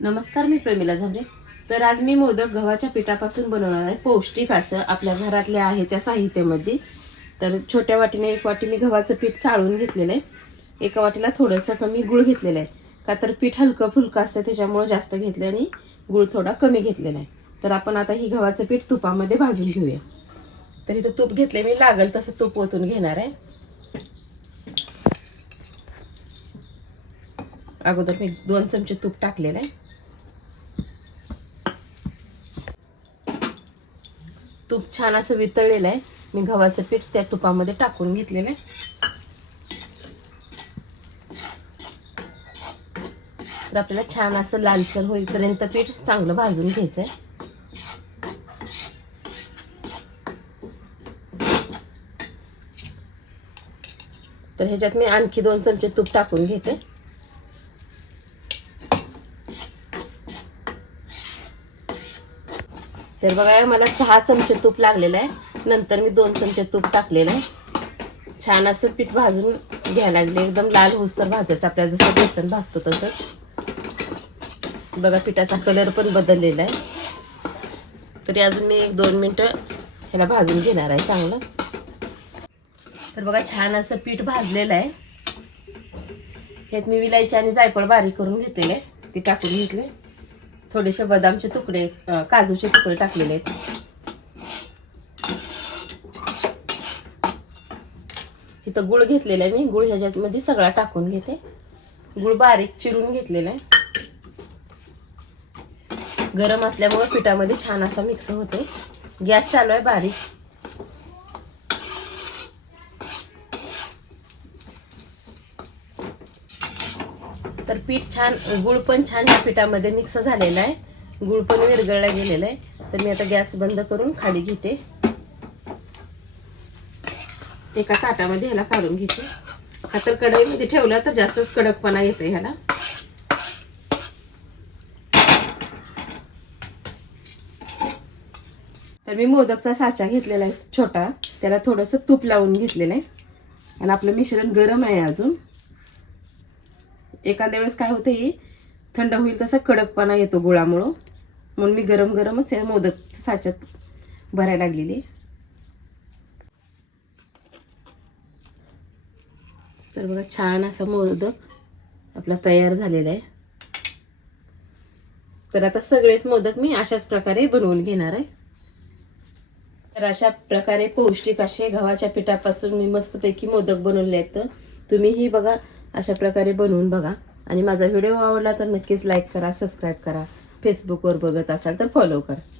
नमस्कार मी प्रेमिला झांबरे. तर आज मी मोदक गव्हाच्या पिठापासून बनवणार आहे. पौष्टिक असं आपल्या घरातल्या आहे त्या साहित्यामध्ये. तर छोट्या वाटीने एक वाटी मी गव्हाचं पीठ चाळून घेतलेलं आहे. एका वाटीला थोडंसं कमी गुळ घेतलेलं आहे. का तर पीठ हलकं फुलकं असतं त्याच्यामुळं जास्त घेतलं आणि गुळ थोडा कमी घेतलेला आहे. तर आपण आता ही गव्हाचं पीठ तुपामध्ये भाजून घेऊया. तर इथं तूप घेतले मी लागल तसं तूप ओतून घेणार आहे. अगोदर मी दोन चमचे तूप टाकलेलं आहे. तूप छान असं वितळलेलं आहे. मी गव्हाचं पीठ त्या तुपामध्ये टाकून घेतलेलं आहे. तर आपल्याला छान असं लालसर होईपर्यंत पीठ चांगलं भाजून घ्यायचं आहे तर ह्याच्यात मी आणखी दोन चमचे तूप टाकून घेते. तर बघा मला सहा चमचे तूप लागलेलं आहे. नंतर मी दोन चमचे तूप टाकलेलं आहे. छान असं पीठ भाजून घ्यायला लागले. एकदम लाल होऊस तर भाजायचं. आपल्याला जसं बेसन भाजतो तसंच बघा पिठाचा कलर पण बदललेला आहे. तरी अजून मी एक दोन मिनटं ह्याला भाजून घेणार आहे चांगलं. तर बघा छान असं पीठ भाजलेलं आहे. ह्यात मी विलायची आणि जायफळ बारीक करून घेतलेले आहे. ती टाकून घेतले थोडेसे बदामचे तुकडे काजूचे तुकडे टाकलेले आहेत. इथं गुळ घेतलेला आहे मी. गुळ ह्याच्यात मध्ये सगळा टाकून घेते. गुळ बारीक चिरून घेतलेला आहे. गरम असल्यामुळे पिठामध्ये छान असा मिक्स होते गॅस चालू आहे बारीक. तर पीठ छान गुळ पण छान या पिठामध्ये मिक्स झालेला आहे. गुळ पण विरगळला गेलेला आहे. तर मी आता गॅस बंद करून खाली घेते. एका ताटामध्ये ह्याला काढून घेते. हा तर कढईमध्ये ठेवलं तर जास्तच कडकपणा येतो ह्याला. तर मी मोदकचा साचा घेतलेला आहे छोटा. त्याला थोडंसं तूप लावून घेतलेलं आहे. आणि आपलं मिश्रण गरम आहे अजून. एखाद्या वेळेस काय होतं हे थंड होईल तसा कडकपणा येतो गुळामुळं. म्हणून मी गरम गरमच हे मोदक साच्यात भरायला लागलेली तर बघा छान असा मोदक आपला तयार झालेला आहे. तर आता सगळेच मोदक मी अशाच प्रकारे बनवून घेणार आहे. तर अशा प्रकारे पौष्टिक असे गव्हाच्या पिठापासून मी मस्तपैकी मोदक बनवले आहेत. तर तुम्हीही बघा अशा प्रकारे बनवून बघा. आणि माझा व्हिडिओ आवडला तर नक्कीच लाईक करा सबस्क्राईब करा. फेसबुकवर बघत असाल तर फॉलो करा.